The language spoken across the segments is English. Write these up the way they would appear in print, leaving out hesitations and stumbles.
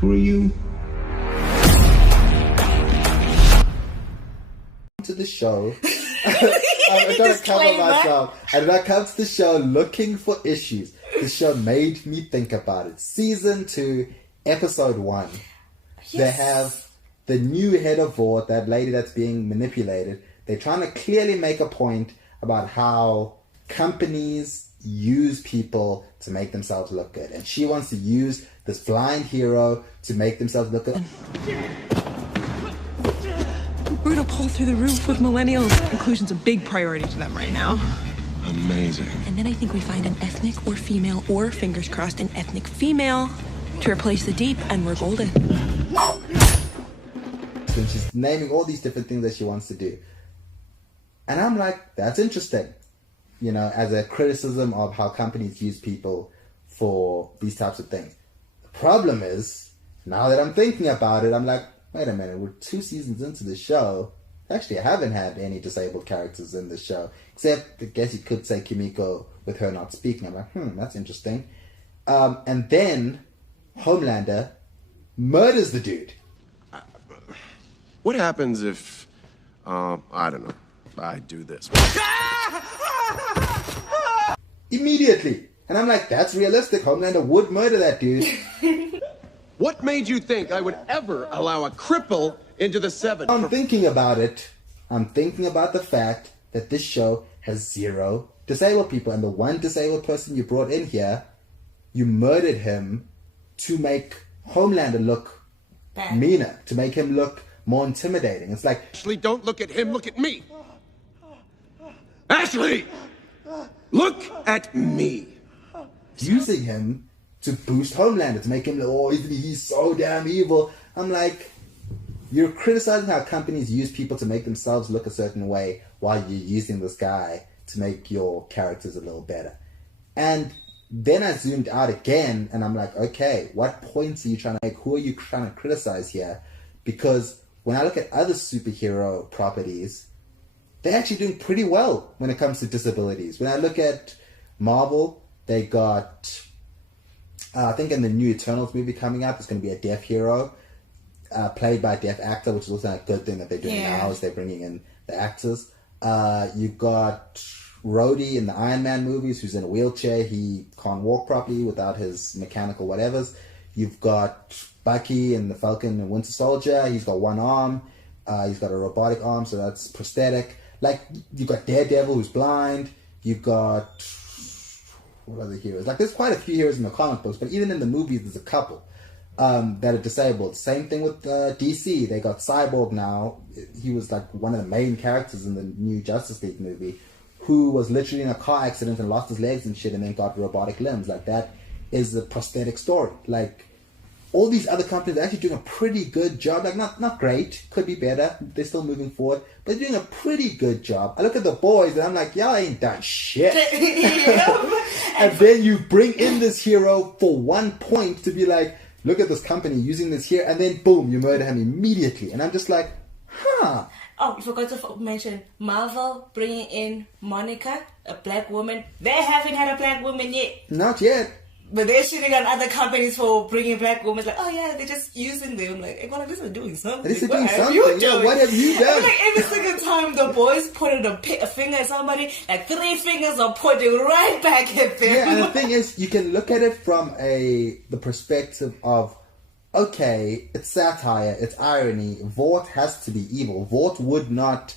Who are you? To the show. I'm trying to cover myself. I did not come to the show looking for issues. The show made me think about it. Season 2, episode 1. Yes. They have the new head of Vought, that lady that's being manipulated. They're trying to clearly make a point about how companies use people to make themselves look good. And she wants to use this blind hero to make themselves look good. We're gonna pull through the roof with millennials. Inclusion's a big priority to them right now. Amazing. And then I think we find an ethnic or female, or fingers crossed, an ethnic female to replace the deep, and we're golden. And she's naming all these different things that she wants to do. And I'm like, that's interesting. You know, as a criticism of how companies use people for these types of things. The problem is, now that I'm thinking about it, I'm like, wait a minute, we're 2 seasons into the show. Actually, I haven't had any disabled characters in the show. Except, I guess you could say Kimiko with her not speaking. I'm like, that's interesting. And then, Homelander murders the dude. What happens if, I don't know, I do this? Immediately. And I'm like, that's realistic. Homelander would murder that dude. What made you think I would ever allow a cripple into the 7? I'm thinking about it. I'm thinking about the fact that this show has 0 disabled people. And the one disabled person you brought in here, you murdered him to make Homelander look meaner, to make him look more intimidating. It's like, Ashley, don't look at him, look at me. Ashley! Look at me. Using him to boost Homelander, to make him look, oh, he's so damn evil. I'm like, you're criticizing how companies use people to make themselves look a certain way while you're using this guy to make your characters a little better. And then I zoomed out again and I'm like, okay, what points are you trying to make? Who are you trying to criticize here? Because when I look at other superhero properties, they're actually doing pretty well when it comes to disabilities. When I look at Marvel, they got, I think in the new Eternals movie coming out, there's going to be a deaf hero played by a deaf actor, which is also a good thing that they're doing now, is they're bringing in the actors. You've got Rhodey in the Iron Man movies, who's in a wheelchair. He can't walk properly without his mechanical whatevers. You've got Bucky in the Falcon and Winter Soldier. He's got one arm. He's got a robotic arm, so that's prosthetic. Like, you've got Daredevil, who's blind. You've got, what other heroes? Like, there's quite a few heroes in the comic books, but even in the movies, there's a couple that are disabled. Same thing with DC. They got Cyborg now. He was like one of the main characters in the new Justice League movie, who was literally in a car accident and lost his legs and shit and then got robotic limbs. Like, that is a prosthetic story. Like, all these other companies are actually doing a pretty good job. Like, not great, could be better. They're still moving forward, but they're doing a pretty good job. I look at the boys and I'm like, y'all ain't done shit. And then you bring in this hero for one point to be like, look at this company using this here, and then boom, you murder him immediately. And I'm just like, huh. Oh, you forgot to mention Marvel bringing in Monica, a black woman. They haven't had a black woman yet. Not yet. But they're shitting on other companies for bringing black women. Like, oh yeah, they're just using them. Like, hey, well, at least they're doing something. At least they're doing something. Yeah, what have you done? Like, every single time the boys pointed a finger at somebody, like 3 fingers are pointing right back at them. Yeah, and the thing is, you can look at it from the perspective of, okay, it's satire, it's irony. Vought has to be evil. Vought would not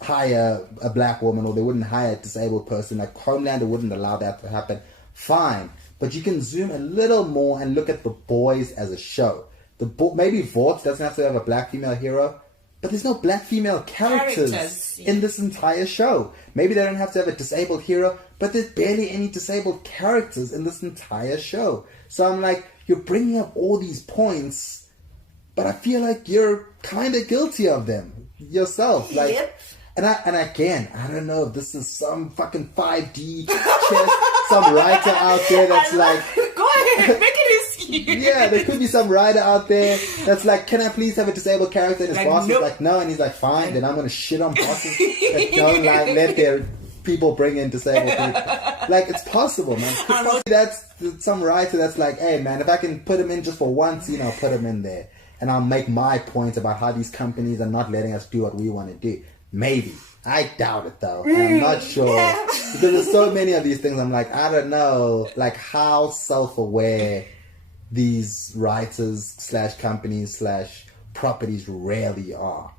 hire a black woman, or they wouldn't hire a disabled person. Like, Homelander wouldn't allow that to happen. Fine. But you can zoom a little more and look at the boys as a show. Maybe Vought doesn't have to have a black female hero, but there's no black female characters in this entire show. Maybe they don't have to have a disabled hero, but there's barely any disabled characters in this entire show. So I'm like, you're bringing up all these points, but I feel like you're kind of guilty of them yourself. Like, yep. And again, I don't know if this is some fucking 5D chess, some writer out there that's like, go ahead, make it easy. Yeah, there could be some writer out there that's like, can I please have a disabled character? And his boss is like, no, and he's like, fine, then I'm gonna shit on bosses that don't like let their people bring in disabled people. Like, it's possible, man. Probably that's some writer that's like, hey, man, if I can put him in just for one scene, I'll put him in there. And I'll make my point about how these companies are not letting us do what we want to do. Maybe. I doubt it, though. And I'm not sure. Because there's so many of these things, I'm like, I don't know, like, how self-aware these writers / companies / properties really are.